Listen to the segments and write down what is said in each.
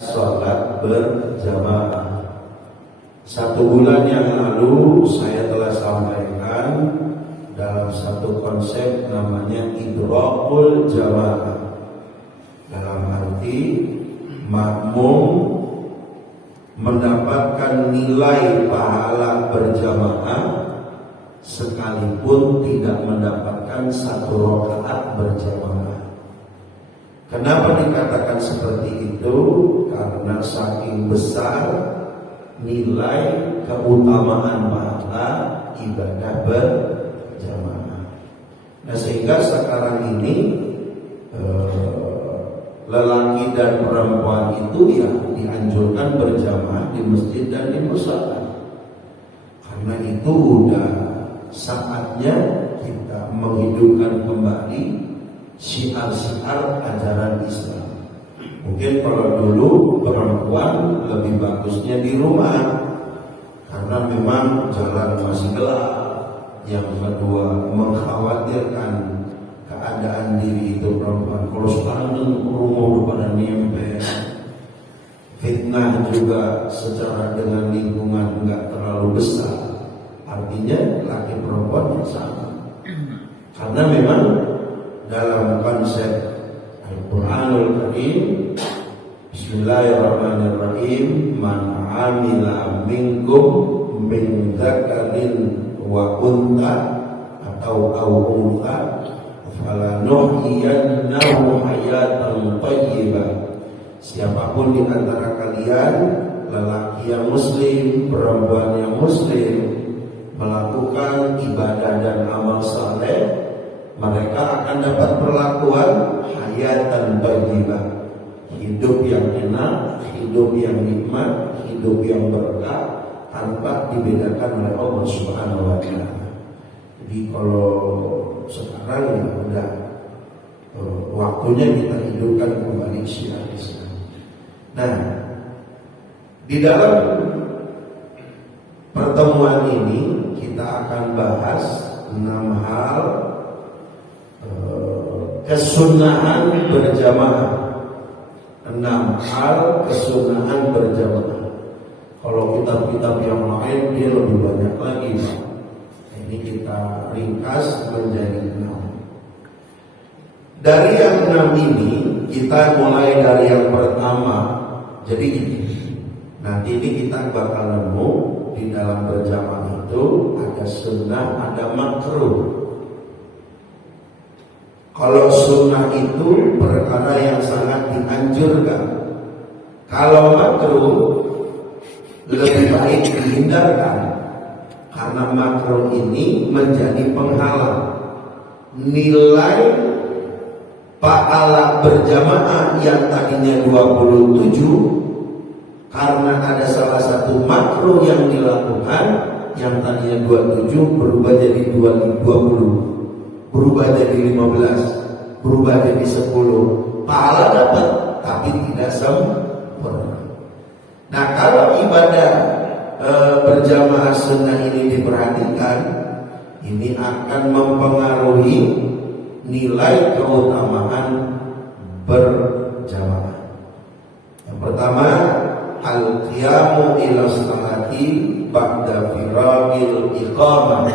Sholat berjamaah. 1 bulan yang lalu saya telah sampaikan dalam satu konsep namanya idrakul jamaah. Dalam arti makmum mendapatkan nilai pahala berjamaah sekalipun tidak mendapatkan 1 rakaat berjamaah. Kenapa dikatakan seperti itu? Karena saking besar nilai keutamaan pahala ibadah berjamaah. Nah, sehingga sekarang ini lelaki dan perempuan itu ya dianjurkan berjamaah di masjid dan di musala. Karena itu udah saatnya kita menghidupkan kembali syiar-syiar ajaran Islam. Mungkin kalau dulu perempuan lebih bagusnya di rumah karena memang jalan masih gelap. Yang kedua mengkhawatirkan keadaan diri itu perempuan. Kalau sekarang itu rumah udah pada nempel. Fitnah juga secara dengan lingkungan nggak terlalu besar. Artinya laki perempuan sama. Karena memang dalam konsep Al-Quranul Karim, Bismillahirrahmanirrahim, man amila minkum min dzakarin wa unta atau unta falanuhyiyannahu hayatan thayyibah. Siapapun di antara kalian, lelaki yang muslim, perempuan yang muslim, melakukan ibadah dan amal saleh, mereka akan dapat perlakuan hayatan thayyibah, hidup yang enak, hidup yang nikmat, hidup yang berkah, tanpa dibedakan oleh Allah Subhanahu wa Ta'ala. Jadi kalau sekarang ya udah waktunya kita hidupkan kembali syiar Islam. Nah, di dalam pertemuan ini kita akan bahas 6 hal kesunahan berjamaah. 6 hal kesunahan berjamaah. Kalau kitab-kitab yang lain dia lebih banyak lagi. Ini kita ringkas menjadi 6. Dari yang 6 ini kita mulai dari yang pertama. Jadi nanti ini kita bakal nemu di dalam berjamaah itu ada sunnah, ada makruh. Kalau sunnah itu perkara yang sangat dianjurkan. Kalau makruh lebih baik dihindarkan. Karena makruh ini menjadi penghalang nilai pahala berjamaah yang tadinya 27, karena ada salah satu makruh yang dilakukan yang tadinya 27 berubah jadi 20, berubah jadi 15, berubah jadi 10. Pahala dapat tapi tidak sempurna. Nah, kalau ibadah berjamaah sunnah ini diperhatikan, ini akan mempengaruhi nilai keutamaan berjamaah. Yang pertama, al-qiyamu ila sholati ba'da firagil iqamah.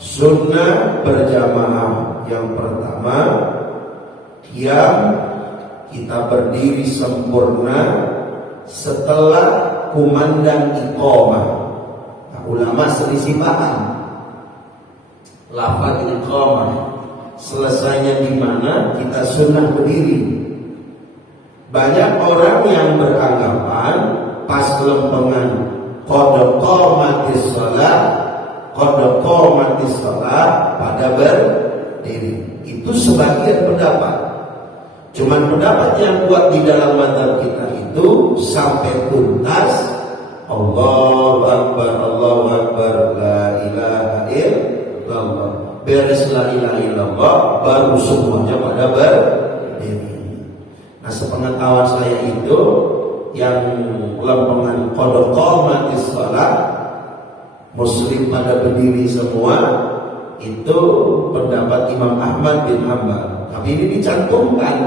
Sunnah berjamaah yang pertama, qiyam, kita berdiri sempurna setelah kumandang iqamah. Nah, ulama selisih paham lafaz iqamah selesainya di mana kita sunnah berdiri. Banyak orang yang beranggapan pas lempengan qad qamatis shalah pada berdiri. Itu sebagian pendapat. Cuman pendapat yang kuat di dalam mazhab kita itu sampai tuntas Allahu Akbar, la ilaha illallah. Beres la ilaha illallah baru semuanya pada berdiri. Nah, sepengetahuan saya itu yang lempengan qad qamatis shalah muslim pada berdiri semua, itu pendapat Imam Ahmad bin Hanbal. Tapi ini dicantumkan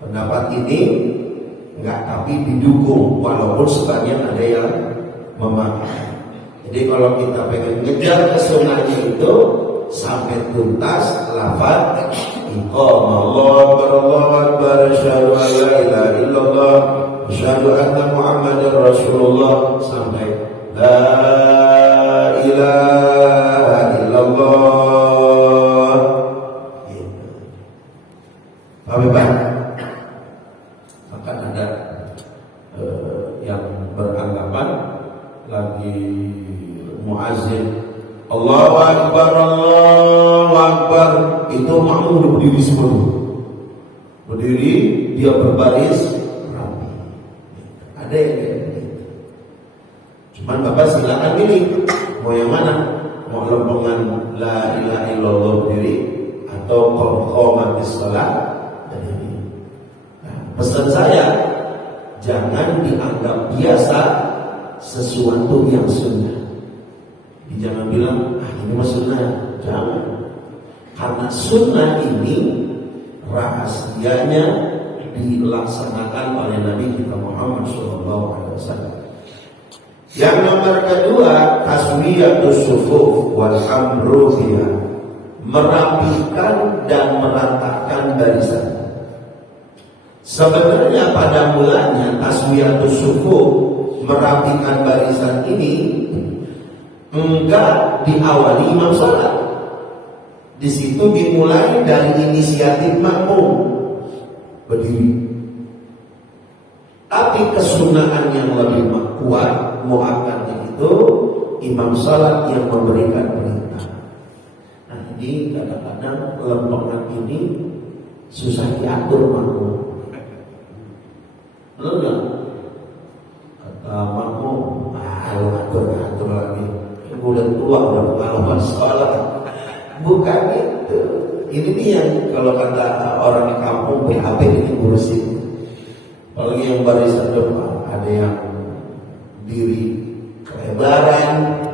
pendapat ini enggak, tapi didukung walaupun sebagian ada yang memakai. Jadi kalau kita pengen ngejar kesunahnya itu sampai tuntas lafaz iqamah Allahu akbar asyhadu an la ilaha illallah asyhadu anna muhammadar rasulullah sampai la ilaha illallah. Paham Pak? Maka ada yang beranggapan lagi muazzin Allahu Akbar itu makmum udah berdiri semua, berdiri dia berbaris rapi. Ada yang kayak begitu. Cuman Bapak silakan pilih mau yang mana, mau lompongan la ilaha illallah berdiri atau qad qamatis shalah berdiri. Nah, pesan saya jangan dianggap biasa sesuatu yang sunnah. Jangan bilang ini mah sunnah, jangan. Karena sunnah ini rahasianya dilaksanakan oleh Nabi kita Muhammad SAW. Yang nomor kedua, taswiyatus sufuf wal amru biha, merapikan dan meratakan barisan. Sebenarnya pada mulanya taswiyatus sufuf, merapikan barisan ini enggak diawali imam salat. Di situ dimulai dari inisiatif makmum berdiri. Tapi kesunahan yang lebih kuat muakadnya itu imam salat yang memberikan perintah. Nah ini kadang-kadang lempengan ini susah diatur makmum. Enggak? Kata makmum, lu atur lagi. Udah tua, udah pengalaman sholat. Bukan itu. Ini nih yang kalau kata orang kampung PHP ini ngurusin. Apalagi yang barisan depan, ada yang diri kelebaran,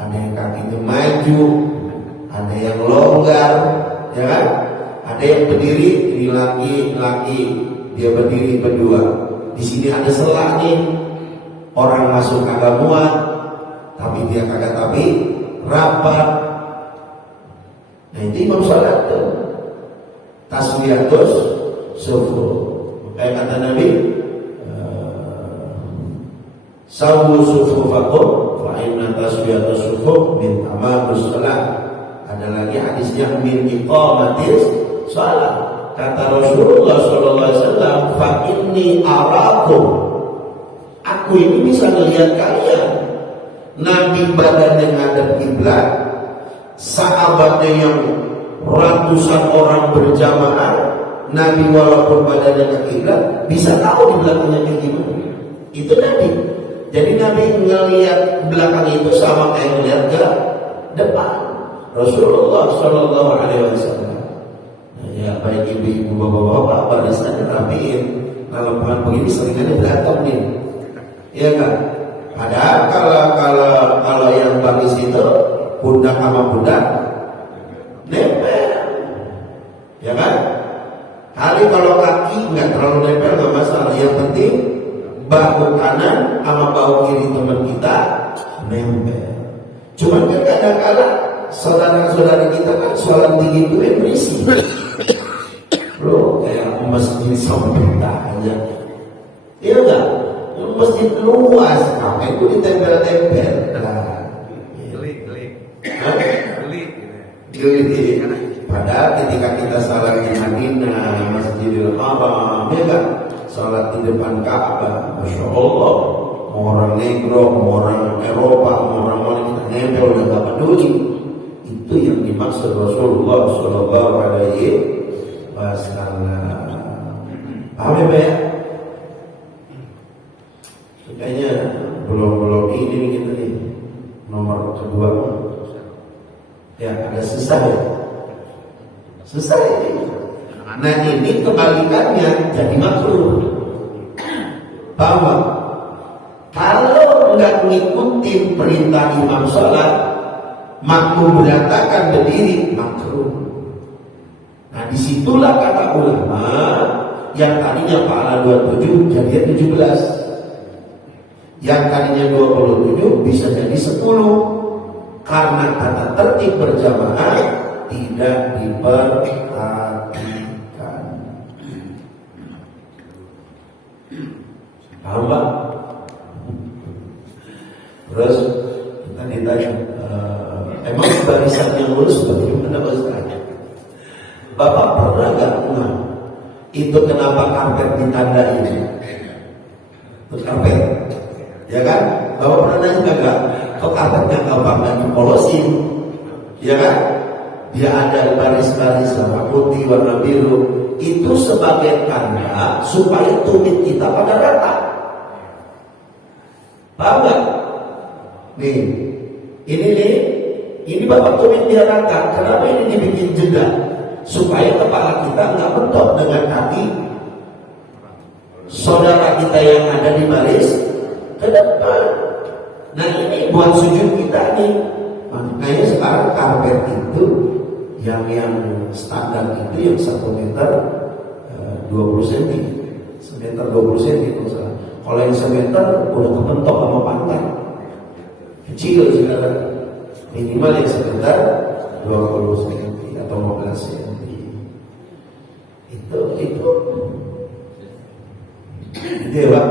ada yang kakinya maju, ada yang longgar, ya kan? Ada yang berdiri, ini laki dia berdiri berdua. Di sini ada selah nih, orang masuk kagak muat, tapi dia kagak rapat. Nah itu imam salat tuh taswiyatus sufuf. Kayak kata Nabi, sawu sufufakum fa inna taswiyatus sufuf min tamamus salat. Ada lagi hadisnya min iqamatis salat. Kata Rasulullah sallallahu alaihi wasallam, fa inni arakum, aku ini bisa melihat kalian. Nabi badannya ngadep kiblat, sahabatnya yang ratusan orang berjamaah, Nabi walaupun badannya ke kiblat bisa tahu di belakangnya kayak gimana. Itu Nabi. Jadi Nabi ngelihat belakang itu sama kayak ngelihat ke depan. Rasulullah Shallallahu Alaihi Wasallam. Nah, ya baik ibu-ibu, bapak-bapak, barisannya rapiin. Kalau pelan begini seringnya berantem nih, iya kan? Padahal kalau yang baris itu pundak sama pundak nempel, ya kan? Kali kalau kaki nggak terlalu nempel nggak masalah. Yang penting bahu kanan sama bahu kiri teman kita nempel. Cuman kan kadang-kadang saudara-saudara kita kan sholat tinggi itu berisi. Bro, kayak masjid sama kita aja, iya enggak? Masjid luas, apa itu ditempel-tempel? Geli. Padahal ketika kita salat di Madinah, Masjidil Haram, ya kan? Salat di depan Ka'bah, Masya Allah. Mau orang negro, mau orang Eropa, mau orang mana kita nempel udah gak peduli. Itu yang dimaksud Rasulullah Sallallahu Alaihi Wasallam. Paham ya Pak ya? Kayaknya belum ini kita nih nomor kedua. Ya agak susah ya. Susah ini. Nah ini kebalikannya jadi makruh. Paham? Kalau nggak ngikutin perintah imam sholat, makruh berantakan berdiri makruh. Nah disitulah kata ulama yang tadinya pahala 27 jadi 17. Yang tadinya 27 bisa jadi 10. Karena tata tertib berjamaah tidak diperhatikan. Paham Pak? Terus kita ditanya, emang barisan yang lurus bagaimana Pak Ustaz? Bapak pernah gak itu kenapa karpet ditandain? Terus karpet, ya kan? Bapak pernah nanya gak? Kok karpetnya gak dipolosin? Ya kan? Dia ada baris-baris warna putih, warna biru. Itu sebagai tanda supaya tumit kita pada rata. Paham gak? Ini bapak tumit dia rata. Kenapa ini dibikin jeda? Supaya kepala kita nggak mentok dengan kaki saudara kita yang ada di baris ke depan. Nah ini buat sujud kita nih. Makanya sekarang karpet itu yang standar itu yang 1 meter 20 cm, 1 meter 20 cm kalau salah. Kalau yang 1 meter udah kepentok sama pantai, kecil sekarang. Minimal yang 1 meter 20 cm atau 15 cm. Itu ya Pak.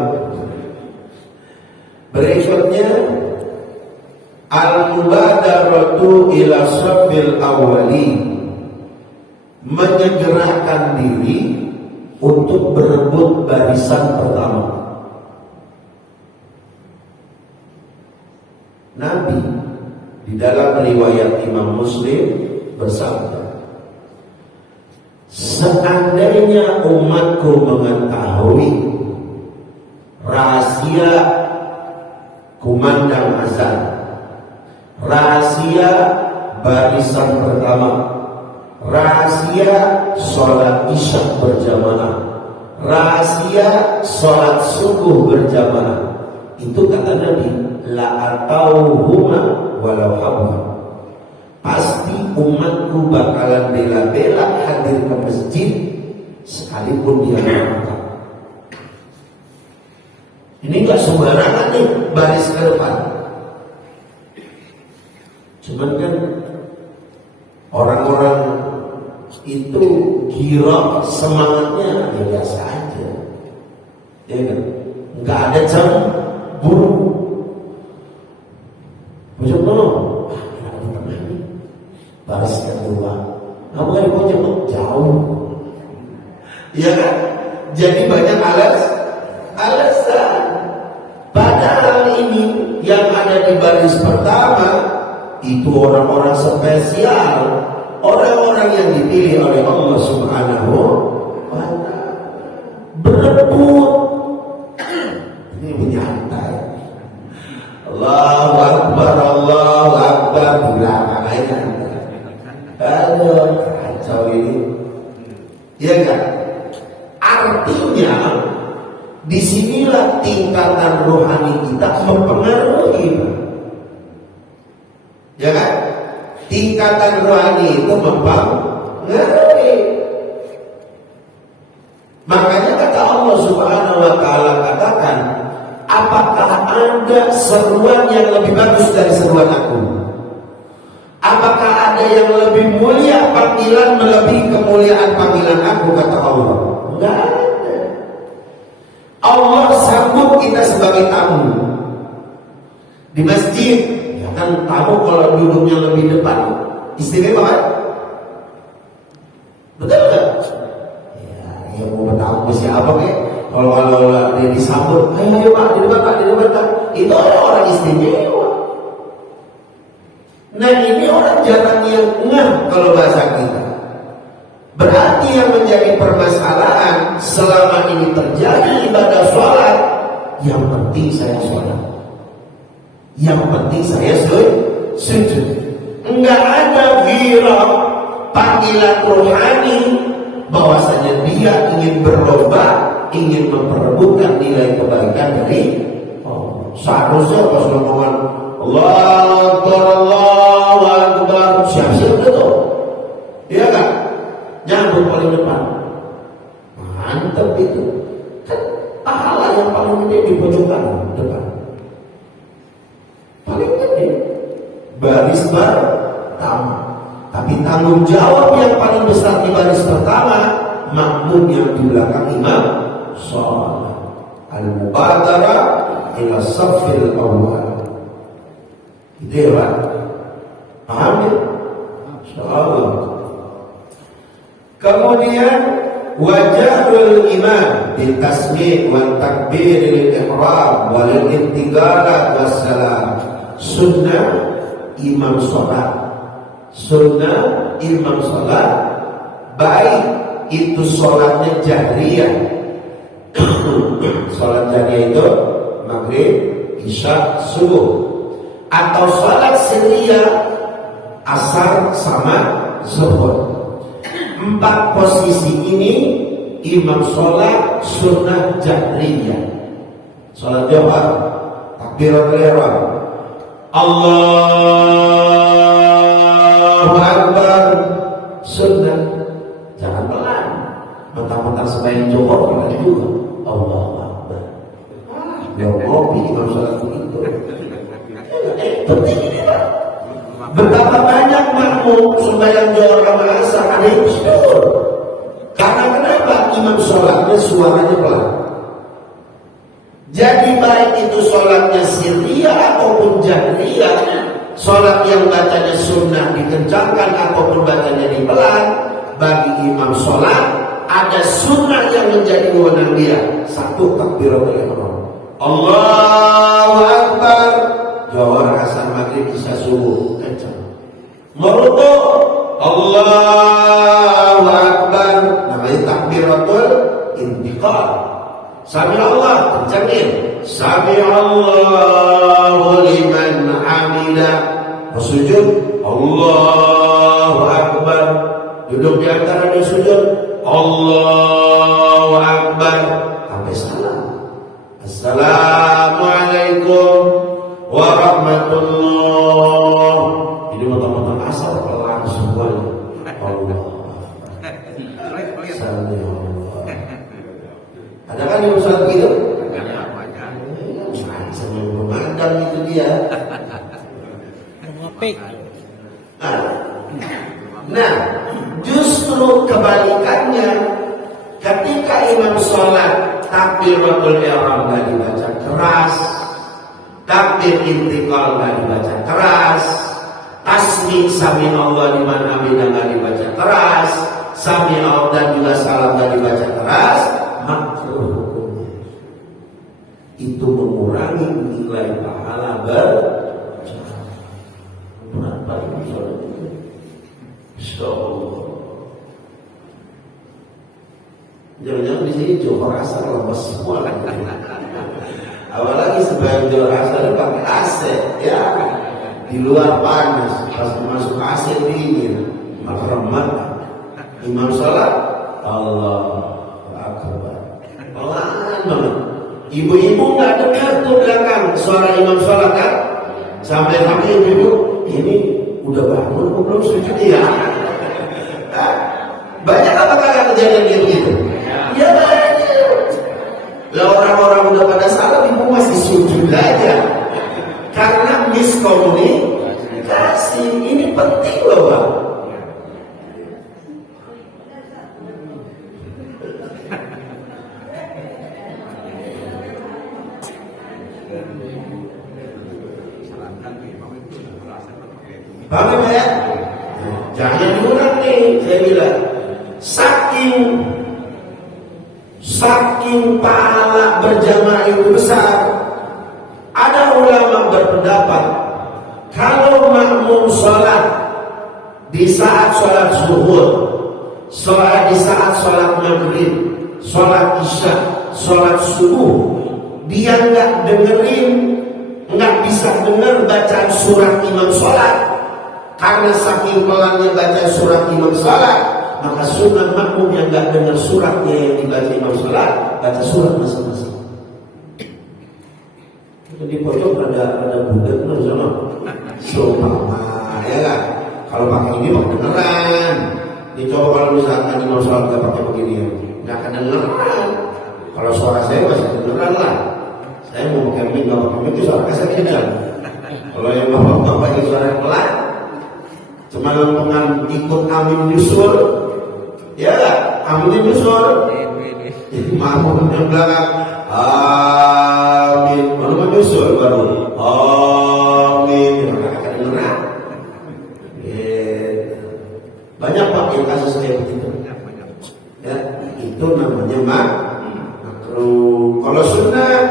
Berikutnya al-mubadaratu ila shafil awwali, menyegerakan diri untuk berebut barisan pertama. Nabi di dalam riwayat Imam Muslim bersabda, seandainya umatku mengetahui rahasia kumandang azan, rahasia barisan pertama, rahasia sholat isya berjamaah, rahasia sholat subuh berjamaah, itu kata Nabi, la atauhuma walau habwa, pasti umatku bakalan bela-bela hadir ke masjid sekalipun dia merangkak. Ini gak sembarangan nih baris ke depan. Cuman kan orang-orang itu gila semangatnya ya biasa aja, ya kan? Nggak ada jam buru. Macam mana? Ada di tengah nih. Baris kedua. Kamu kan di pojok jauh. Iya kan? Jadi banyak alasan. Padahal ini yang ada di baris pertama itu orang-orang spesial, orang-orang yang dipilih oleh Allah Subhanahu wa Ta'ala. Berebut. Ini menyantai. Allahu Akbar, Allahu Akbar di belakang aja. Aduh, kacau ini. Iya kan? Artinya disinilah tingkatan rohani kita mempengaruhi. Ya kan? Tingkatan rohani itu mempengaruhi. Makanya kata Allah Subhanahu wa Ta'ala katakan, apakah ada seruan yang lebih bagus dari seruan aku? Apakah ada yang lebih mulia panggilan melebihi kemuliaan panggilan aku? Kata Allah, enggak ada. Allah sambut kita sebagai tamu di masjid. Ya kan, tamu kalau duduknya lebih depan istimewa kan? Betul kan? Ya mau bertamu siapa kayak? Kalau dia disambut, ayo Pak, di depan Pak, itu orang istimewa. Nah ini orang jarang yang ngeh kalau bahasa kita. Berarti yang menjadi permasalahan selama ini terjadi ibadah sholat, yang penting saya sholat, yang penting saya sujud. Enggak ada ghirah, panggilan rohani bahwasanya dia ingin berlomba, ingin memperebutkan nilai kebaikan dari Allah. Seharusnya pas ngomongan Allahu Akbar, Allahu Akbar, siap-siap itu, iya kan? Nyambut paling depan. Mana mantep itu. Kan pahala yang paling gede di pojokan depan. Paling gede baris pertama. Tapi tanggung jawab yang paling besar di baris pertama, makmum yang di belakang imam sholat. Al-mubadarah ila safil awal. Gitu ya Pak? Paham ya? Insyaallah. Kemudian wajahul imam bil tasmi' wal takbir lil ihram wal intiqalat wassalam. Sunnah imam sholat. Sunnah imam sholat, baik itu sholatnya jahriyah. Sholat jahriyah itu maghrib, isya, subuh, atau sholat sirriyah, asar sama zuhur. 4 posisi ini imam sholat sunnah jahriyah. Sholat Jumat, takbiratul ihram, Allahu Akbar, sunnah. Jangan pelan, mentang-mentang sembahyang Jumat pelan juga. Allahu Akbar. Ya ngopi imam sholat begitu. Penting ini Pak. Betapa banyak makmum sembahyang Zuhur sama asar ada yang tidur. Karena kenapa? Imam sholatnya suaranya pelan. Jadi baik itu sholatnya sirriyah ataupun jahriyah, sholat yang bacanya sunnah dikencangkan ataupun bacanya dipelan, bagi imam sholat ada sunnah yang menjadi wewenang dia. 1, takbiratul ihram, Allahu Akbar, Zuhur, asar, maghrib, isya, subuh, kencang. Meruku, Allahu Akbar, namanya takbiratul intiqal. Sami Allah, kencangin. Sami Allahu liman hamidah. Bersujud, Allahu Akbar. Duduk di antara dia sujud, Allahu Akbar. Sampai salam. Assalamualaikum warahmatullah. Ini mentang-mentang asal pelan semuanya. Allah. Sami Allah. Ada kan yang sholat begitu? Sambil memandang itu dia. Nah, justru kebalikannya, ketika imam sholat takbiratul ihram nggak dibaca keras, takbir intiqal nggak dibaca keras, tasmi' sami Allah liman hamidah nggak dibaca keras, sami Allah dan juga salam nggak dibaca keras, makruh hukumnya. Itu mengurangi nilai pahala berjamaah. Berapa ini sholat itu? Insyaallah. Jangan-jangan di sini Zuhur asar lemas semua kan? Apalagi sebagian Zuhur asar pakai AC, ya. Di luar panas, pas masuk AC dingin, makremat. Imam sholat, Allah Akbar. Pelan banget. Ibu-ibu nggak dengar tuh belakang suara imam sholat kan? Sampai ibu-ibu ini udah bangun belum sujud ya? Banyak apa kalian kejadian gitu gitu? Ya banyak. Lah orang-orang udah pada salah, ibu masih sujud aja. Karena miskomunikasi. Ini penting loh Pak. Paham ya? Jangan diulang nih, saya bilang. Saking pahala berjamaah itu besar. Ada ulama berpendapat kalau makmum sholat di saat sholat zuhur, sholat di saat sholat maghrib, sholat isya, sholat subuh, dia nggak bisa dengar bacaan surat imam sholat. Karena saking pelannya baca surat imam sholat, maka sunnah makmum yang nggak dengar suratnya yang dibaca imam sholat, baca surat masing-masing. Jadi pojok ada budak nasional, seumpama, ya kan? Kalau pakai ini pakai beneran. Dicoba kalau misalkan imam sholat nggak pakai begini, nggak kedengeran. Kalau suara saya masih kedengeran lah. Saya mau pakai mic nggak pakai mic itu suara saya kedengeran. Kalau yang bapak-bapak yang suara pelan, cuma dengan ikut amin nyusul, ya nggak? Amin nyusul. Jadi makmum yang belakang, amin, baru menyusul baru, amin, maka kedengeran. Banyak pak yang kasus kayak begitu. Ya, itu namanya makruh. Kalau sunnah,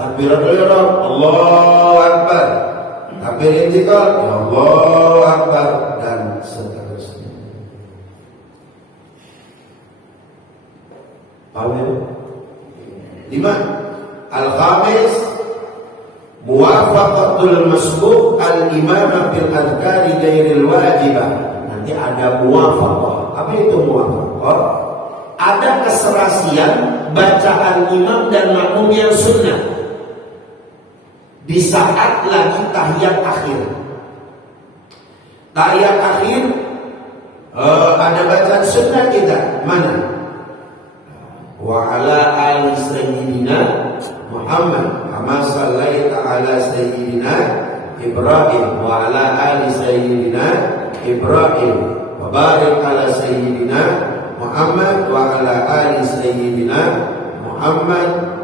takbiratul ihram, Allahu Akbar. Takbir intikal, Allahu Akbar, dan seterusnya. Paham ya? 5. Al-khamis, muwafaqatul masbuq al-imam fil adhkari ghairil wajibah. Nanti ada muwafaqah. Apa itu muwafaqah? Ada keserasian bacaan imam dan makmum yang sunnah di saat lagi tahiyat akhir. Tahiyat akhir ada bacaan sunnah kita mana? Wa ala ali sayyidina Muhammad kama sallaita ala sayyidina Ibrahim wa ala ali sayyidina Ibrahim wa barik ala sayyidina Muhammad wa ala ali sayyidina Muhammad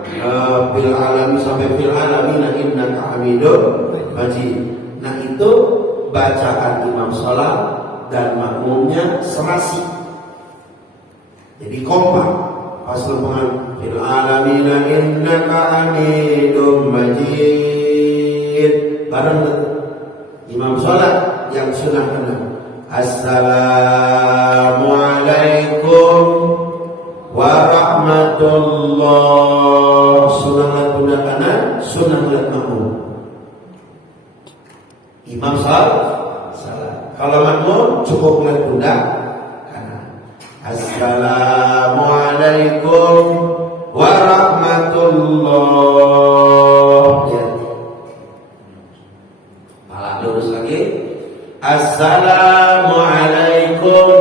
bil alamin sampai fil alamin innaka Hamidum Majid. Nah itu bacaan imam salat dan makmumnya serasi. Jadi kompak. Pas lepas fil alamin innaka Hamidum Majid. Bareng imam salat yang sunnah benar. Assalamualaikum warahmatullah. Sunnah tunda kanan, sunnah lihat makmum. Imam salat. Kalau makmum cukup lihat tunda kanan. Assalamualaikum warahmatullah. Ya. Malah lurus lagi. Assalamualaikum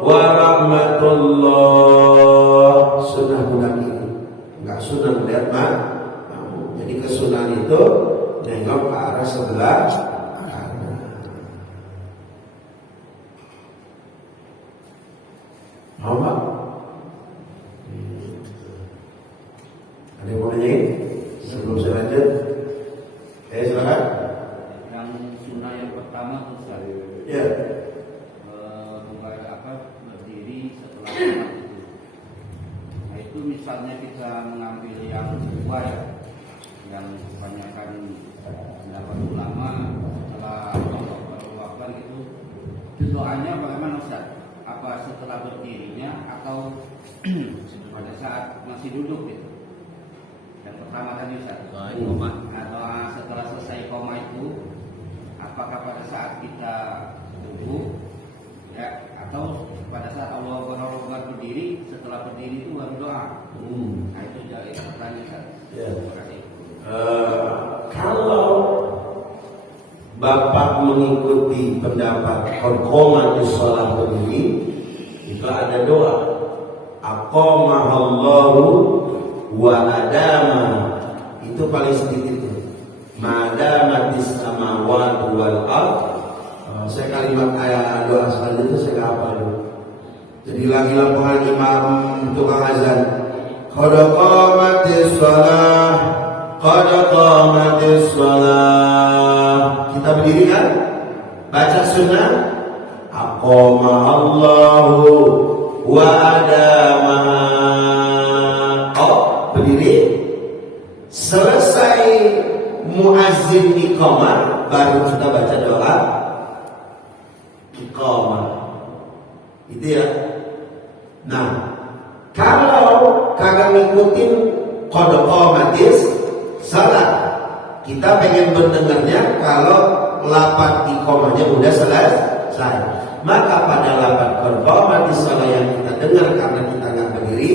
warahmatullah. Sunnah bulan ini, enggak sunnah melihat makmum. Jadi kesunahan itu nengok ke arah sebelah kanan. Mau Pak? Ada yang mau nanya sebelum saya lanjut? Silakan. Yang sunnah yang pertama itu Ya. Berdiri setelah sholat itu. Nah itu misalnya kita mengambil yang kedua ya, yang kebanyakan pendapat ulama setelah Allahu Akbar itu doanya bagaimana Ustaz? Apa setelah berdirinya atau pada saat masih duduk gitu? Yang pertama tadi Ustaz. Doa setelah selesai koma itu, apakah pada saat kita duduk ya atau pada saat Allah berdiri, setelah berdiri itu baru doa. Nah itu jadi pertanyaan. Ya. Terima kasih. Kalau Bapak mengikuti pendapat qomah di sholat berdiri, itu ada doa. Aqamahallahu wa adama. Itu paling sedikit itu. Madamatis samawati wal ardh. Saya kalimat ayat doa selanjutnya saya nggak hafal dulu. Jadi lagi lampungan imam tukang azan. Qad qamatis shalah, qad qamatis shalah. Kita berdiri kan? Baca sunnah. Aqama Allahu wa adama. Oh, berdiri. Selesai muazzin iqamah, baru kita baca doa iqamah. Itu ya. Nah, kalau kagak ngikutin qad qamatis salat, kita pengen mendengarnya kalau lapat iqamahnya udah selesai. Maka pada lapat qad qamatis salat yang kita dengar karena kita nggak berdiri,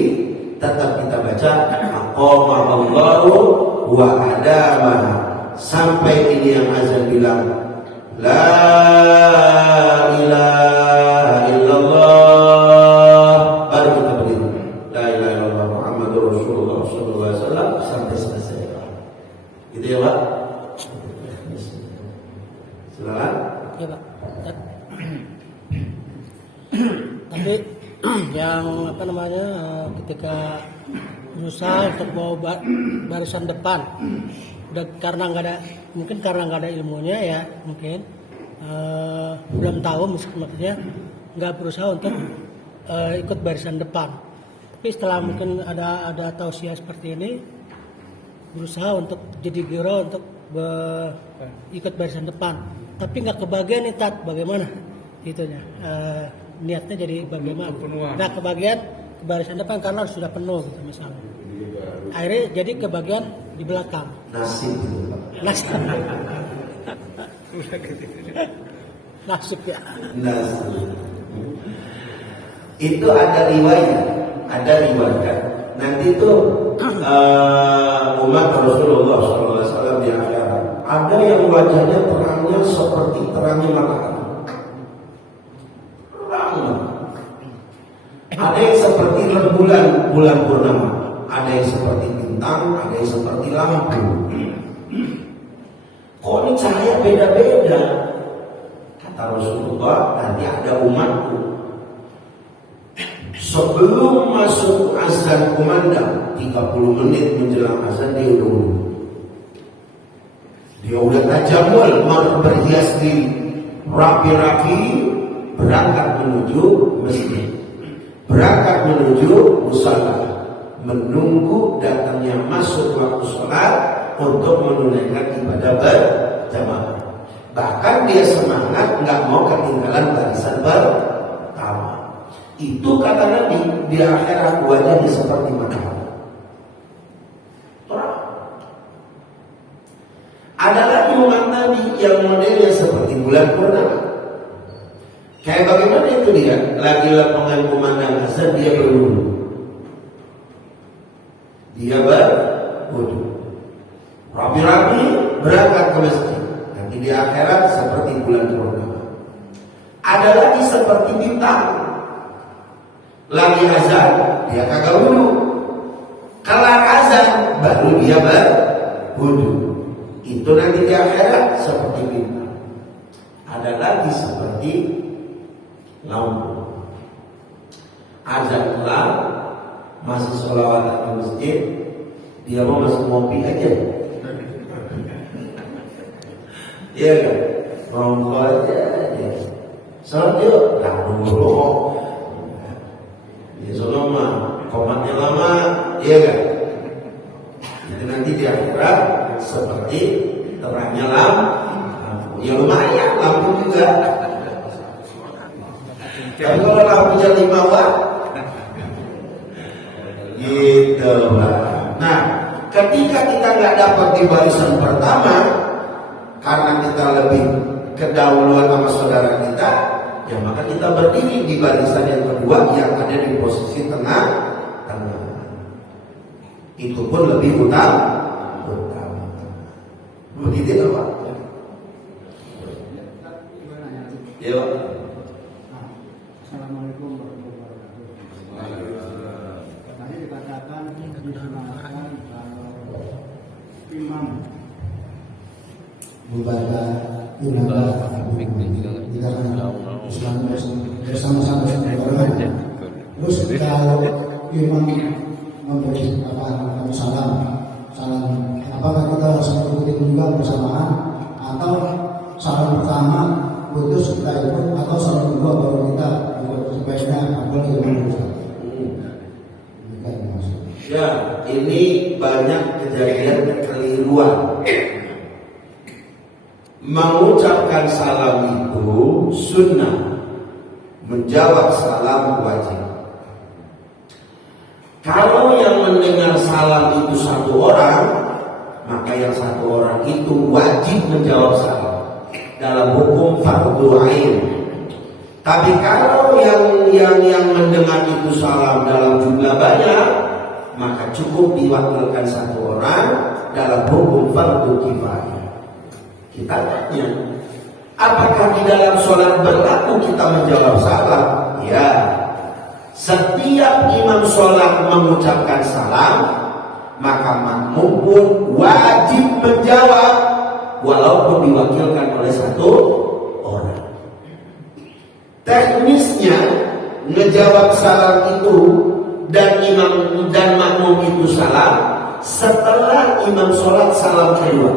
tetap kita baca aqama Allahu wa adama sampai ini yang azan bilang la ilaha illallah, baru kita berdiri. La ilaha Muhammadur Rasulullah sallallahu alaihi wasallam sampai selesai. Gitu ya, Pak? Silakan. Ya, Pak. Tapi yang apa namanya ketika berusaha untuk bawa barisan depan, udah karena nggak ada ilmunya ya mungkin belum tahu maksudnya nggak berusaha untuk ikut barisan depan. Tapi setelah mungkin ada tausiah seperti ini, berusaha untuk jadi giro untuk ikut barisan depan. Tapi nggak kebagian nih Tat, bagaimana itunya niatnya jadi bagaimana? Nggak kebagian ke barisan depan karena sudah penuh gitu misalnya. Akhirnya jadi kebagian di belakang. Nasib. Nasib ya. Nasib. Itu ada riwayat. Nanti itu umat Rasulullah SAW di akhirat ada yang wajahnya terangnya seperti terangnya matahari. Ada yang seperti rembulan bulan purnama, ada yang seperti bintang, ada yang seperti lampu. Kok ini cahaya beda-beda? Kata Rasulullah, nanti ada umatku. Sebelum masuk azan kumandang 30 menit menjelang azan dia udah tajamul, mau berhias diri, rapi-rapi, berangkat menuju masjid, berangkat menuju musala, menunggu datangnya masuk waktu sholat untuk menunaikan ibadah berjamaah. Bahkan dia semangat nggak mau ketinggalan barisan pertama. Itu kata Nabi, di akhirat wajahnya seperti matahari. Ada lagi umat Nabi yang modelnya seperti bulan purnama. Kayak bagaimana itu dia? Lagi lepongan kumandang azan dia berwudu. Dia berwudu. Rapi-rapi berangkat ke masjid. Nanti di akhirat seperti bulan purnama. Ada lagi seperti bintang. Lagi azan dia kagak wudu. Kelar azan baru dia berwudu. Itu nanti di akhirat seperti bintang. Ada lagi seperti lampu. Azan kelar, masih sholawatan di masjid, dia mau masuk ngopi aja. Iya kan? Ngomong aja. Sholat yuk, tak dulu. Ya sholat mah, komatnya lama, iya kan? Itu nanti di akhirat seperti terangnya lampu. Ya lumayan lampu juga. Kalau lampunya 5 watt gitu Pak. Nah, ketika kita nggak dapat di barisan pertama karena kita lebih kedahuluan sama saudara kita, ya maka kita berdiri di barisan yang kedua yang ada di posisi tengah. Itu pun lebih utama. Begitu ya Pak? Ya Pak. Assalamualaikum warahmatullahi wabarakatuh. Tadi dikatakan disunahkan kalau imam membaca ibadah bersama-sama terus kalau imam memberi salam, apakah kita harus mengikuti juga bersamaan atau salam pertama putus kita ikut atau salam kedua baru kita ikut sebaiknya boleh ikut? Ya, ini banyak kejadian kekeliruan. Mengucapkan salam itu sunnah, menjawab salam wajib. Kalau yang mendengar salam itu satu orang, maka yang satu orang itu wajib menjawab salam dalam hukum fardhu ain. Tapi kalau yang mendengar itu salam dalam jumlah banyak, maka cukup diwakilkan satu orang dalam hukum fardhu kifayah. Kita tanya, apakah di dalam sholat berlaku kita menjawab salam? Ya. Setiap imam sholat mengucapkan salam, maka makmum pun wajib menjawab walaupun diwakilkan oleh satu orang. Teknisnya ngejawab salam itu dan imam dan makmum itu salam setelah imam sholat salam kedua,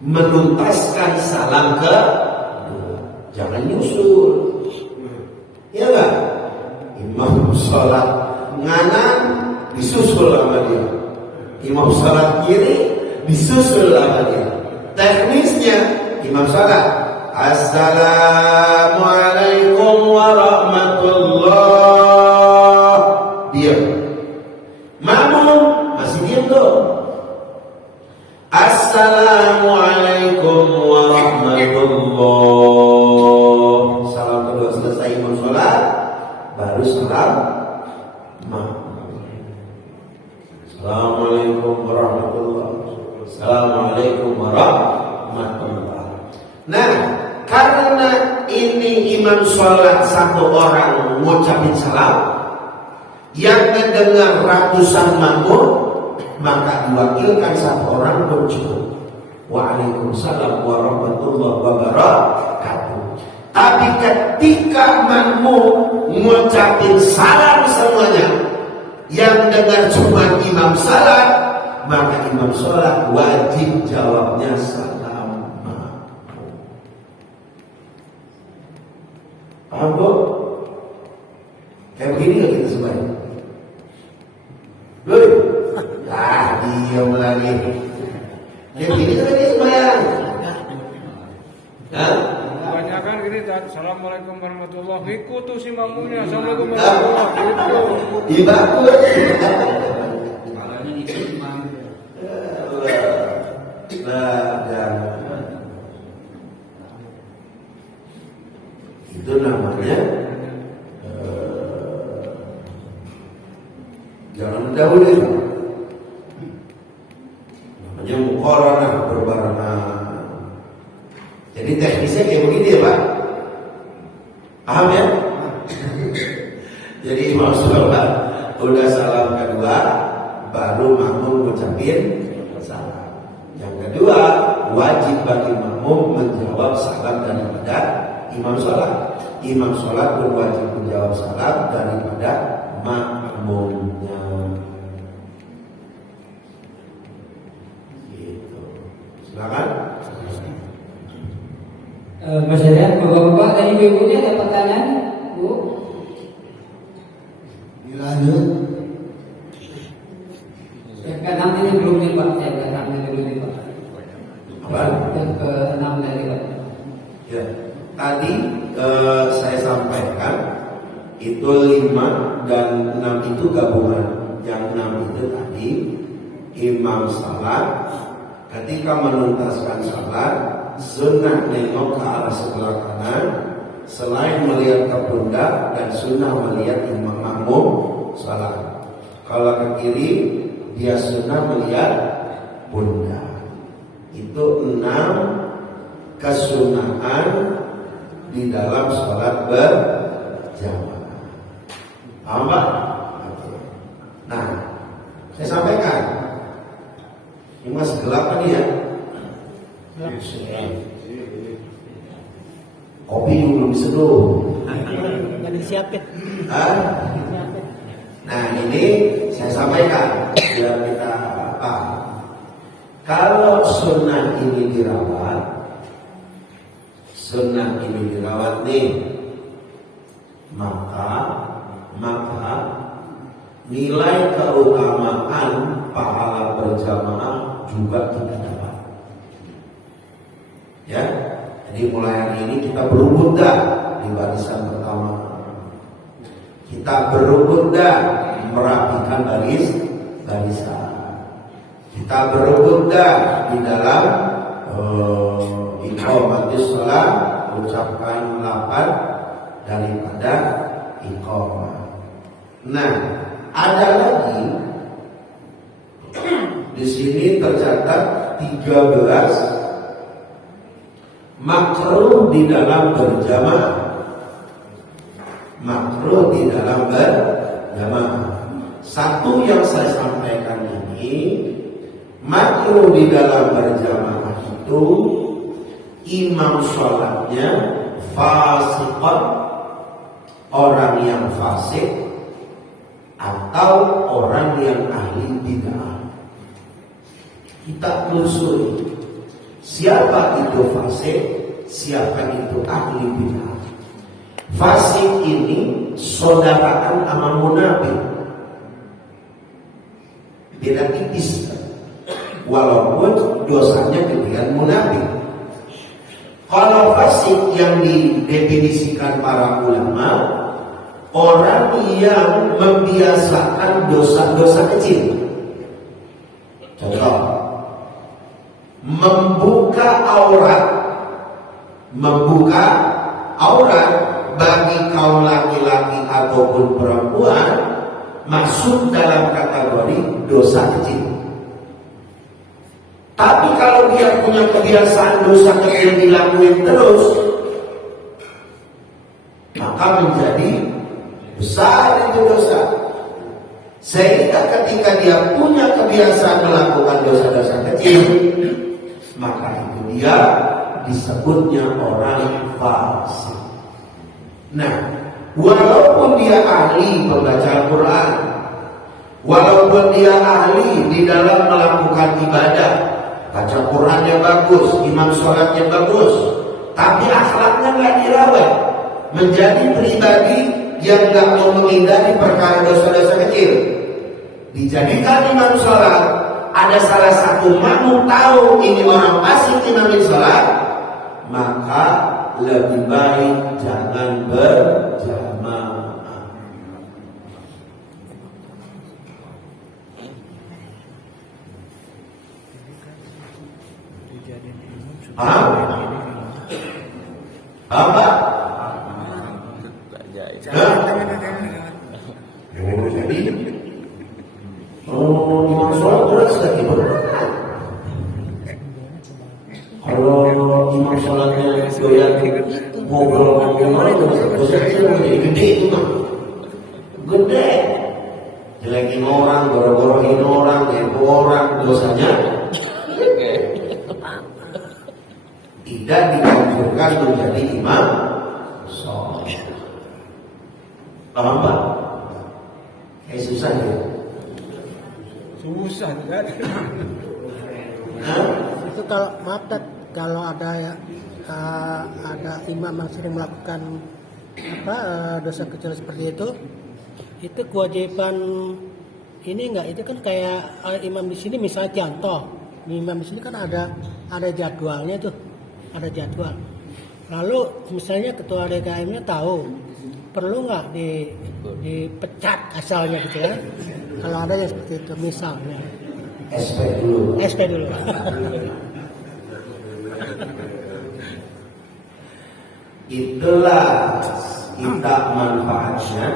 menuntaskan salam ke jangan nyusul. Ya enggak? Imam sholat nganan disusul sama dia, imam sholat kiri disusul sama dia. Teknisnya imam sholat Assalamualaikum warahmatullah, diam. Makmum masih diam tuh. Assalamualaikum warahmatullah. Salam kedua selesai imam sholat, baru salam makmum. Assalamualaikum warahmatullah. Assalamualaikum warahmatullah. Nah, karena ini imam sholat satu orang ngucapin salam, yang mendengar ratusan makmum, maka diwakilkan satu orang pun cukup. Waalaikumsalam warahmatullahi wabarakatuh. Tapi ketika makmum ngucapin salam semuanya, yang dengar cuma imam salam, maka imam sholat wajib jawabnya salam makmum. Paham bu? Kayak begini gak kita semuanya? Loh, diam lagi. Kayak begini kan ini sembahyang. Kebanyakan gini, Assalamualaikum warahmatullahi wabarakatuh. Ikut tuh si makmumnya. Assalamualaikum warahmatullahi wabarakatuh. Bagus. Kalanya itu imam. Jangan. Itu namanya jangan mendahului. Namanya muqaranah, berbarengan. Jadi teknisnya kayak begini ya Pak. Paham ya? Jadi imam sholat udah salam kedua, baru makmum mengucapin salam. Yang kedua, wajib bagi makmum menjawab salam daripada imam sholat. Imam sholat pun wajib menjawab salam daripada makmumnya. Gitu. Silakan. Mas Hadian, Bapak-bapak tadi ibu-ibunya ada pertanyaan, Bu? Dilanjut. Yang ke-6 ini belum nih Pak, yang ke-6 ini belum nih Pak. Apa? Yang ke-6 tadi Pak. Ya, tadi saya sampaikan itu 5 dan 6 itu gabungan. Yang 6 itu tadi imam salat, ketika menuntaskan salat sunnah nengok ke arah sebelah kanan selain melihat ke pundak, dan sunnah melihat imam makmum salat. Kalau ke kiri dia sunnah melihat pundak. Itu 6 kesunahan di dalam sholat berjamaah. Paham Pak? Nah, saya sampaikan ini masih gelap nih ya. Kopi belum diseduh. Nggak disiapin. Nah ini saya sampaikan biar kita paham. Kalau sunnah ini dirawat nih, maka nilai keutamaan pahala berjamaah juga kita dapat. Ya, jadi mulai hari ini kita berebut dah di barisan pertama. Kita berebut dah merapikan barisan. Kita berebut dah di dalam iqamatis shalah, ucapkan lafaz daripada iqamah. Nah, ada lagi di sini tercatat 13 makruh di dalam berjamaah. makruh di dalam berjamaah. Satu yang saya sampaikan ini, makruh di dalam berjamaah itu imam sholatnya fasiqon, orang yang fasik atau orang yang ahli bid'ah. Kita telusuri siapa itu fasik, siapa itu ahli bid'ah. Fasik ini saudaraan sama munafik, beda tipis, walaupun dosanya gedean munafik. Kalau fasik yang didefinisikan para ulama, orang yang membiasakan dosa-dosa kecil. Contoh, membuka aurat bagi kaum laki-laki ataupun perempuan masuk dalam kategori dosa kecil. Tapi kalau dia punya kebiasaan dosa kecil dilakuin terus, maka menjadi besar itu dosa. Sehingga ketika dia punya kebiasaan melakukan dosa-dosa kecil, maka itu dia disebutnya orang fasik. Nah, walaupun dia ahli membaca Quran, walaupun dia ahli di dalam melakukan ibadah, baca Qurannya bagus, imam sholatnya bagus, tapi akhlaknya nggak dirawat, menjadi pribadi yang nggak mau menghindari perkara dosa-dosa kecil, dijadikan imam sholat, ada salah satu makmum tahu ini orang fasik imamin sholat, maka lebih baik jangan berjamaah. Apa? Jadi, imam sholat terus lagi berat. Kalau imam sholatnya doyan ngobrol-ngobrol, dosanya gede itu mah, gede. Jelekin orang, goro-goroin orang, ngepo orang, dosanya tidak dianjurkan menjadi imam sholat. Paham Pak? Kayak susah ya? Susah kan? Itu kalau maaf Tat, kalau ada ya ada imam yang sering melakukan dosa kecil seperti itu kewajiban ini enggak, itu kan kayak imam di sini misalnya contoh, imam di sini kan ada jadwalnya tuh, ada jadwal. Lalu misalnya ketua DKM-nya tahu, perlu nggak dipecat asalnya gitu ya? Kalau ada yang seperti itu misalnya. SP dulu. Itulah kita manfaatnya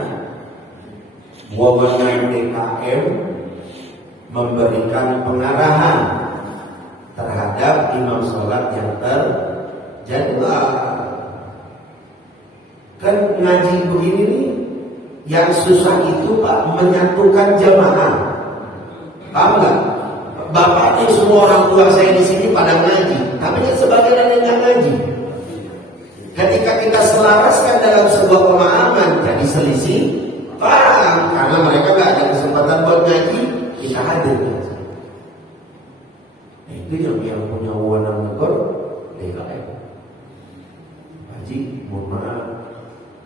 wewenang DKM memberikan pengarahan terhadap imam sholat yang terjadwal. Kan ngaji begini nih, yang susah itu Pak menyatukan jamaah. Paham nggak? Bapaknya semua orang tua saya di sini pada ngaji, tapi kan sebagian ada yang nggak ngaji. Ketika kita selaraskan dalam sebuah pemahaman, jadi selisih paham, karena mereka nggak ada kesempatan buat ngaji, kita hadir. Nah, itu yang punya wewenang negor DKM. Haji, mohon maaf,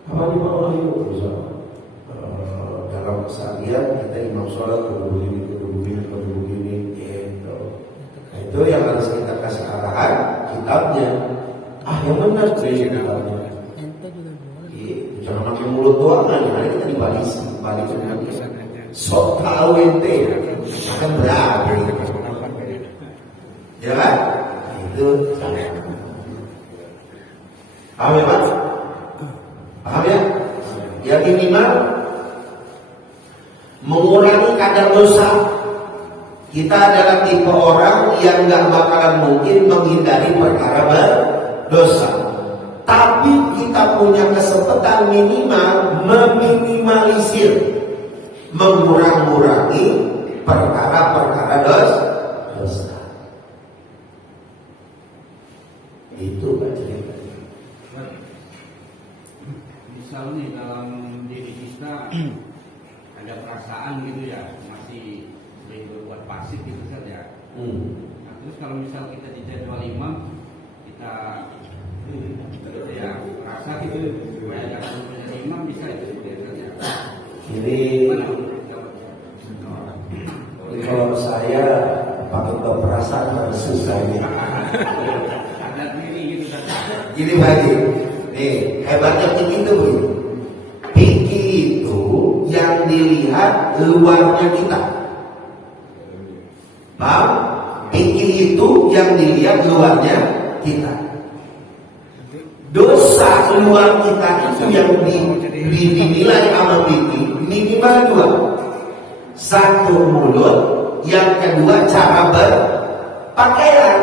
apa di bawah itu? Dalam keseharian kita imam sholat kudu begini, gitu. Nah, itu yang harus kita kasih arahan kitabnya. Yang benar sih kitabnya. Jangan pakai mulut doang kan, karena kita dibalik sok tahu ente akan berapa ya kan? Itu paham ya Pak? Paham ya? Yang minimal mengurangi kadar dosa. Kita adalah tipe orang yang gak bakalan mungkin menghindari perkara berdosa, tapi kita punya kesempatan minimal meminimalisir, mengurang-urangi perkara-perkara dosa. Itu Pak cerita. Misalnya dalam diri kita ada perasaan gitu ya, masih sering berbuat pasif gitu saja. Nah, terus kalau misal kita dijadwal imam, kita ya rasa gitu supaya jangan menjadi imam bisa itu saja. Jadi kalau saya pakai perasaan harus susah ya. Ada diri gitu kan. Gini lagi, nih hebatnya pikir itu begini. Pikir itu yang dilihat luarnya kita. Paham? Pikir itu yang dilihat luarnya kita. Dosa luar kita itu yang dinilai sama pikir minimal dua. Satu mulut, yang kedua cara berpakaian.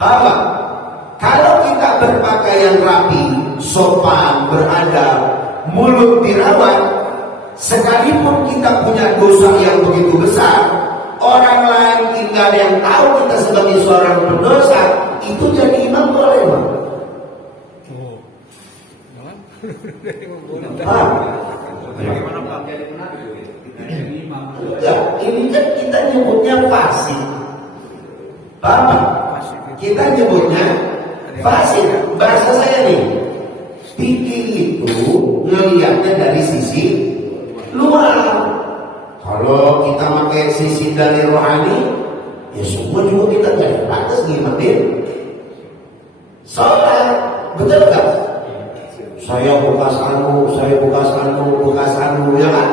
Apa? Kalau kita berpakaian rapi, sopan, beradab, mulut dirawat, sekalipun kita punya dosa yang begitu besar, orang lain tinggal yang tahu kita sebagai seorang pendosa, itu jadi imam boleh, Bang. Bagaimana Pak jadi penakut? Jadi imam. Ya, ini kan kita nyebutnya fasik. Paham? Kita nyebutnya fasik. Bahasa saya nih, pikir itu ngelihatnya dari sisi luar. Kalau kita pakai sisi dari rohani, ya semua juga kita jadi pantas ngimamin sholat. Betul gak? Saya bekas anu, ya kan?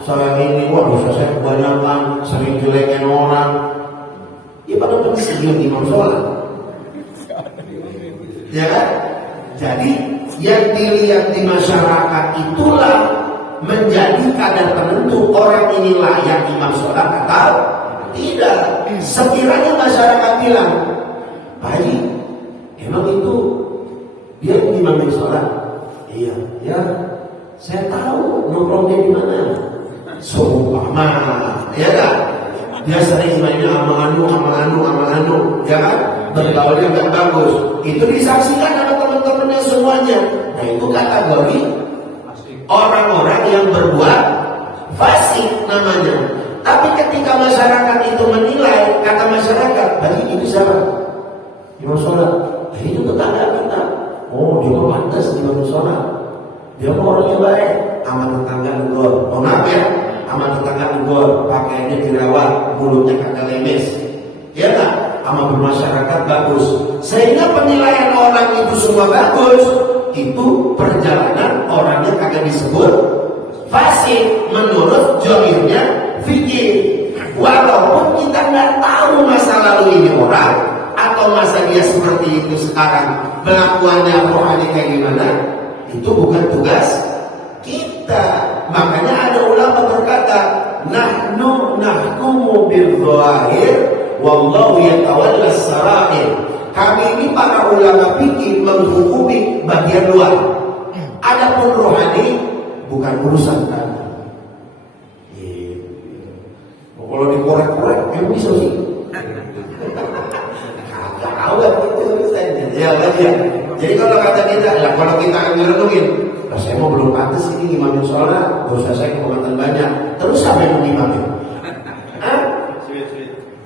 Saya ini, wah dosa saya kebanyakan, sering jelekin orang. Ya pada pensiun imam sholat. Ya kan? Jadi yang dilihat di masyarakat itulah menjadi kadar penentu orang ini layak imam sholat atau tidak. Sekiranya masyarakat bilang, Pak Haji, emang itu dia imam sholat? Iya, ya, saya tahu nongkrongnya di mana. Seumpama, ya kan? Dia sering mainnya sama anu, ya kan? Bergaulnya nggak bagus. Itu disaksikan sama teman-temannya semuanya. Nah itu kategori orang-orang yang berbuat fasik namanya. Tapi ketika masyarakat itu menilai, kata masyarakat, Haji itu siapa? Imam sholat. Nah, itu tetangga kita. Oh, dia pantas imam sholat. Dia orangnya baik, sama tetangga negor. Oh, maaf ya, sama tetangga negor, pakaiannya dirawat, mulutnya kagak lemes. Ya kan? Sama bermasyarakat bagus. Sehingga penilaian orang itu semua bagus. Itu perjalanan orangnya kagak disebut fasik menurut jahilnya fikih. Walaupun kita nggak tahu masa lalu ini orang atau masa dia seperti itu sekarang, pengakuannya rohani kayak gimana, itu bukan tugas kita. Makanya ada ulama berkata, nahnu nahkumu bil dhahir wallahu yatawalla sarair. Kami ini para ulama fikih menghukumi bagian luar. Adapun rohani bukan urusan kami. Kalau dikorek-korek, emang bisa sih? Tahu lah itu misalnya. Ya, ya. Jadi kalau kata kita, ya kalau kita ngerenungin, saya mau belum pantas ini imamin sholat, dosa saya kekuatan banyak. Terus siapa yang mengimamin?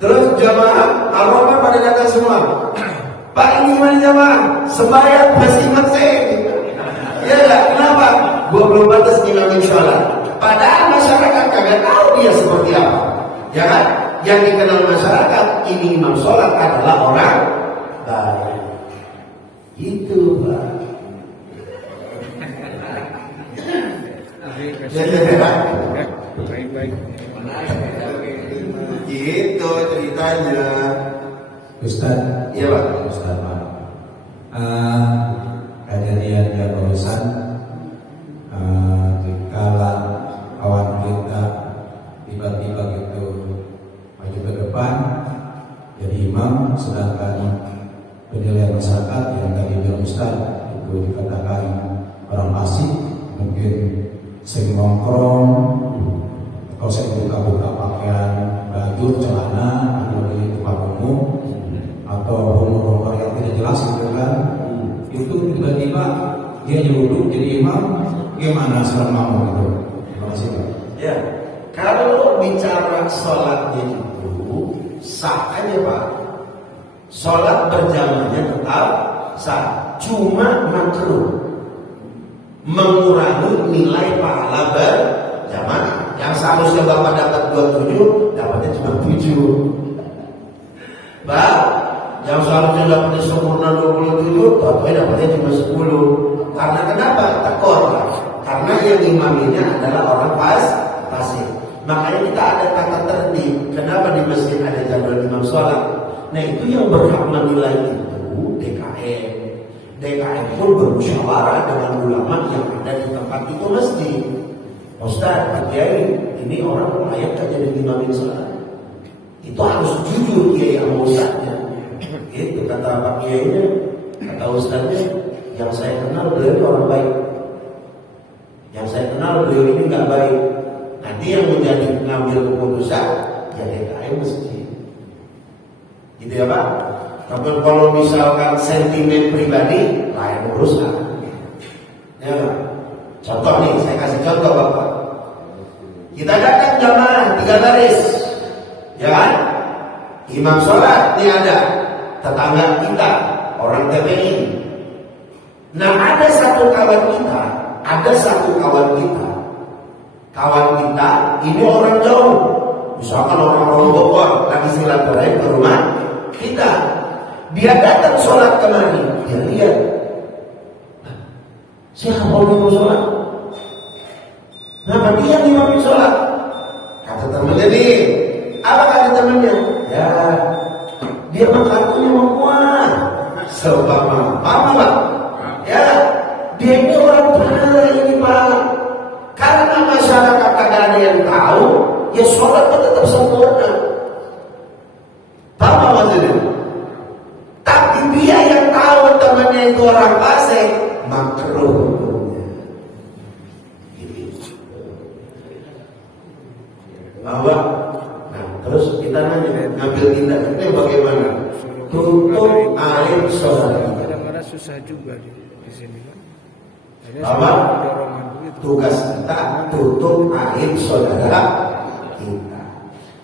Terus jamaah Al-Rahman pada datang semua. Pak ini gimana jamaah? Sembahyang masing-masing. Ya enggak? Kenapa? Gua belum pantas imamin sholat. Padahal masyarakat kagak tahu dia seperti apa. Ya kan? Yang dikenal masyarakat ini imam sholat adalah orang baik. Itu Pak. Baik-baik. Gitu ceritanya. Ustaz, Iya Pak. Ustaz Pak. Kejadian yang barusan, kala kawan kita tiba-tiba gitu maju ke depan jadi imam, sedangkan penilaian masyarakat yang tadi bilang Ustaz itu dikatakan orang fasik, mungkin sering nongkrong atau sering buka-buka pakaian baju celana atau di tempat umum atau rumor-rumor yang tidak jelas gitu kan, itu tiba-tiba dia nyeluduk jadi imam, gimana selama itu? Terima kasih Pak. Ya, kalau bicara sholatnya itu sah aja Pak. Sholat berjamaahnya tetap sah, cuma makruh mengurangi nilai pahala berjamaah. Yang seharusnya Bapak dapat 27, dapatnya cuma 7. Pak, yang seharusnya dapatnya sempurna 27, dapatnya cuma 10. Karena kenapa? Tekor. Karena yang imaminya adalah orang fasik. Makanya kita ada tata tertib. Kenapa di masjid ada jadwal imam sholat? Nah itu yang berhak menilai itu DKM. DKM pun bermusyawarah dengan ulama yang ada di tempat itu masjid. Ustaz, Pak Kiai, ini orang layak kan jadi imamin sholat. Itu harus jujur Kiai sama Ustaznya. Itu kata Pak Kiainya, kata Ustaznya, yang saya kenal beliau ini orang baik. Yang saya kenal beliau ini nggak baik. Nanti yang menjadi pengambil keputusan ya DKM masjid. Gitu ya Pak. Tapi kalau misalkan sentimen pribadi lain urusan. Ya Pak. Contoh nih, saya kasih contoh Bapak. Kita datang jamaah 3 baris, ya kan? Imam sholat ini ada tetangga kita, orang TPI. Nah ada satu kawan kita ini orang jauh, misalkan orang Bogor lagi silaturahim ke rumah kita, dia datang sholat kemari, dia lihat, siapa mau sholat? Nah dia imam sholat, kata temannya nih, apa kata temannya? Ya, dia mah kartunya mau kuat, sebab apa? Ya, dia ini orang benar ini Pak. Karena masyarakat kagak ada yang tahu, ya sholatnya tetap sempurna. Paham maksudnya? Tapi dia yang tahu temannya itu orang fasik, makruh. Bahwa, nah terus kita nanya, ngambil tindakannya bagaimana? Tutup air sholat. Kadang-kadang susah juga di sini kan. Apa? Tugas kita tutup aib saudara kita.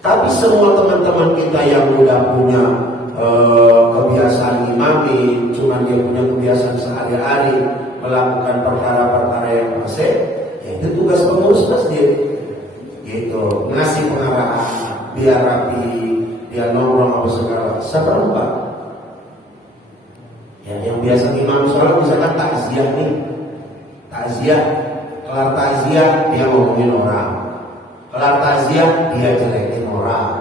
Tapi semua teman-teman kita yang udah punya kebiasaan imami, cuma dia punya kebiasaan sehari-hari melakukan perkara-perkara yang fasik, ya itu tugas pengurus masjid. Gitu, ngasih pengarahan biar rapi, biar nongkrong apa segala. Sabar Pak. Yang biasa imam sholat misalkan takziah nih. Takziah, kelar takziah dia ngomongin orang, kelar takziah dia jelekin orang,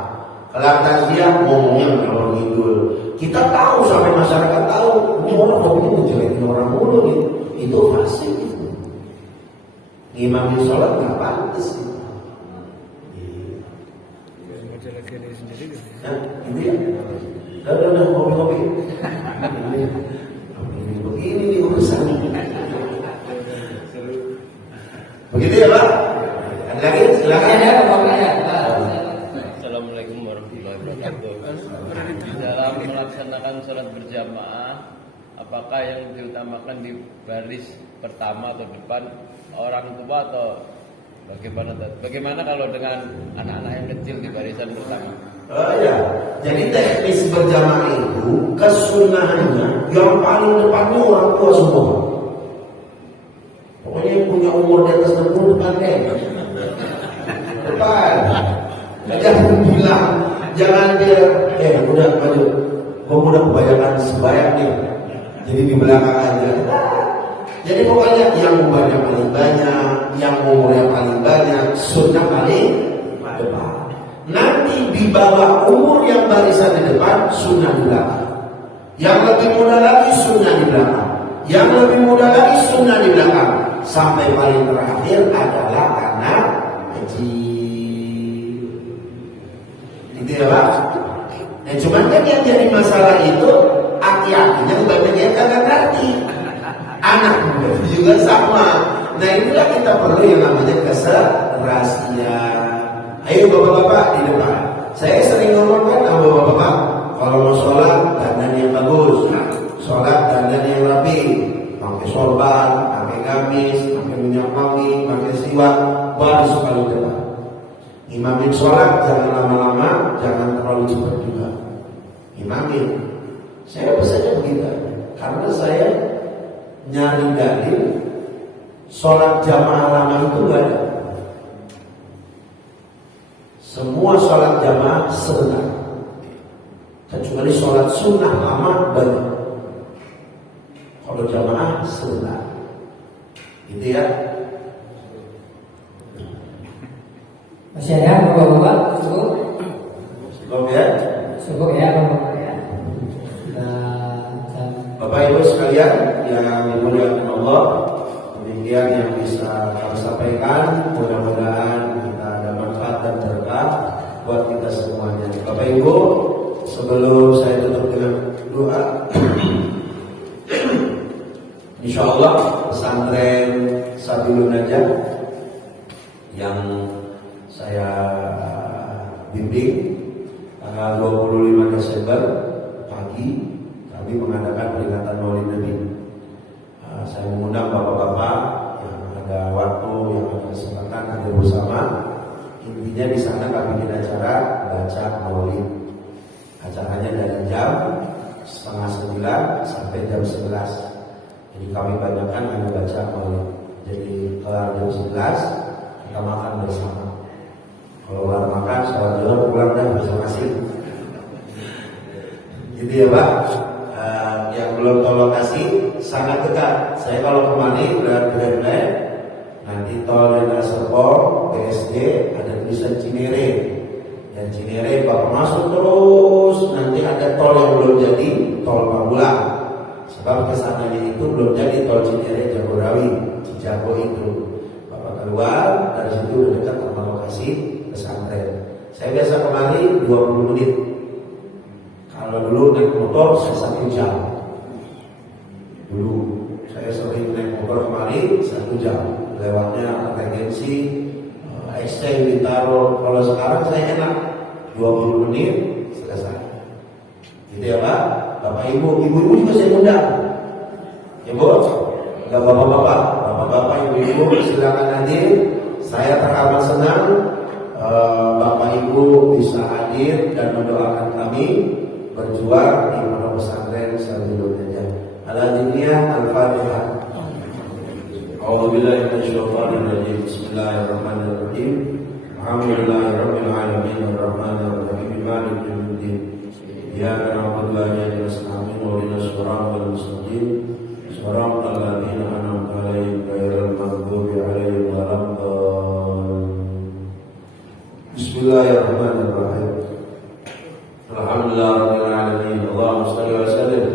kelar takziah ngomongnya ngalor ngidul. Kita tahu sampai masyarakat tahu, ini orang ngomongnya jelekin orang mulu gitu. Itu fasik itu. Ngimamin sholat nggak pantas gitu. Jelekin diri sendiri gitu. Nah, gitu ya. Udah ngopi-ngopi. Begini nih urusan. Begitu ya Pak? Ada lagi? Silakan. Assalamualaikum warahmatullahi wabarakatuh. Dalam melaksanakan sholat berjamaah, apakah yang diutamakan di baris pertama atau depan orang tua atau bagaimana? Bagaimana kalau dengan anak-anak yang kecil di barisan pertama? Oh ya, jadi teknis berjamaah itu kesunahannya yang paling depannya orang tua semua. Pokoknya yang punya umur di atas 60 depan deh. Depan. Jangan bilang, jangan dia, udah maju. Gua udah kebanyakan sebanyak nih. Jadi di belakang aja. Jadi pokoknya yang umurnya paling banyak, yang umurnya paling banyak, sunnah paling depan. Nanti di bawah umur yang barisan di depan, sunnah di belakang. Yang lebih muda lagi, sunnah di belakang. Yang lebih muda lagi, sunnah di belakang. Sampai paling terakhir adalah anak kecil. Gitu ya Pak? Nah cuman kan yang jadi masalah itu aki-akinya banyak yang kagak ngerti. anak itu juga sama. Nah inilah kita perlu yang namanya keserasian. Ayo bapak-bapak di depan. Saya sering ngomong kan sama bapak-bapak, kalau mau sholat dandan yang bagus, sholat dandan yang rapi, pakai sorban, pakai gamis, pakai minyak wangi, pakai siwak, baris paling depan. Imamin sholat jangan lama-lama, jangan terlalu cepat juga. Imamin. Saya pesannya begitu, karena saya nyari dalil sholat jamaah lama itu gak ada. Semua sholat jamaah sebentar, kecuali sholat sunnah lama banyak. Kalau jamaah sebentar, gitu ya. Masih ada bapak-bapak? Cukup ya. Cukup ya bapak-bapak ya. Bapak Ibu sekalian yang dimuliakan Allah, demikian yang bisa kami sampaikan. Mudah-mudahan kita ada manfaat dan berkah buat kita semuanya. Bapak Ibu, sebelum saya tutup dengan doa, insya Allah pesantren Sabilun Najah yang saya bimbing tanggal 25 Desember pagi kami mengadakan peringatan Maulid Nabi. Saya mengundang bapak-bapak yang ada waktu, yang ada kesempatan hadir bersama. Intinya di sana kami bikin acara baca Maulid. Acaranya dari jam 8:30 sampai jam 11. Jadi kami banyakkan hanya baca Maulid. Jadi kelar jam 11 kita makan bersama. Kalau kelar makan, sholat dulu pulang dan masing-masing. Gitu ya Pak. Yang belum tahu lokasi sangat dekat. Saya kalau kemari benar-benar nanti tol Denda Serpong BSD ada tulisan Cinere, dan Cinere Bapak masuk terus nanti ada tol yang belum jadi, tol Pamulang. Sebab kesananya itu belum jadi tol Cinere Jagorawi, Cijago itu. Bapak keluar dari situ udah dekat sama lokasi pesantren. Saya biasa kemari 20 menit. Kalau dulu naik motor saya 1 jam. Dulu saya sering naik motor kemari 1 jam. Lewatnya regensi, extend ditaruh. Kalau sekarang saya enak 20 menit selesai. Gitu ya Pak. Bapak Ibu, ibu-ibu juga saya undang. Ibu, enggak bapak-bapak, bapak-bapak, ibu-ibu silakan hadir. Saya teramat senang Bapak Ibu bisa hadir dan mendoakan kami berjuang di pondok pesantren Sabilun Najah. Al-Adiniyah Al-Fatihah. A'udzubillahi minasyaitonir rajim. Bismillahirrahmanirrahim. Alhamdulillahirabbil alamin arrahmanir rahim maliki yaumiddin. Iyyaka na'budu wa iyyaka nasta'in ihdinas siratal mustaqim. Siratal ladzina an'amta 'alaihim ghairil maghdubi 'alaihim waladdallin. Bismillahirrahmanirrahim. Alhamdulillahirabbil alamin. Allahumma shalli wa sallim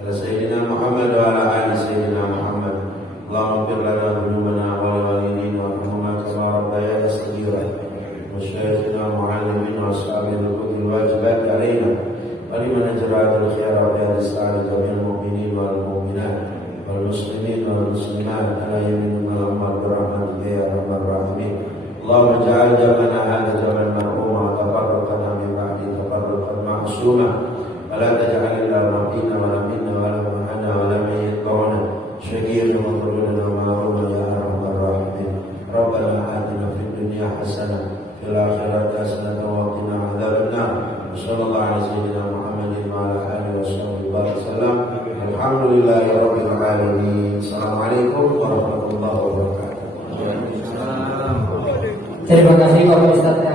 ala sayyidina Muhammad wa ala ali sayyidina Muhammad. Allahumma ighfir lana dhunubana wa li walidina warhamhuma kama rabbayana saghira. Wa shaykhina mu'allimina wa ashabina al wajibat alaina. Wa liman ajra al-khair wa hadis al-jamil mu'minin wal mu'minat wal muslimin wal muslimat ala yamin al-amr birahmatika ya arhamar rahimin. Allahumma ja'al jamana hadha jaman marhuma tafarraqana min ba'di tafarraqan ma'suma wa la taj'al illa rabbina wa la minna wa la ma'ana wa la mayyituna syakir wa turudana ma'ruma ya arhamar rahimin. Rabbana atina fid dunya hasanah fil akhirati hasanah wa qina adzabannar. Sallallahu alaihi sayyidina Muhammadin wa ala alihi wasallam. Alhamdulillahi rabbil alamin. Assalamualaikum warahmatullahi wabarakatuh. Terima kasih Bapak Ustaz.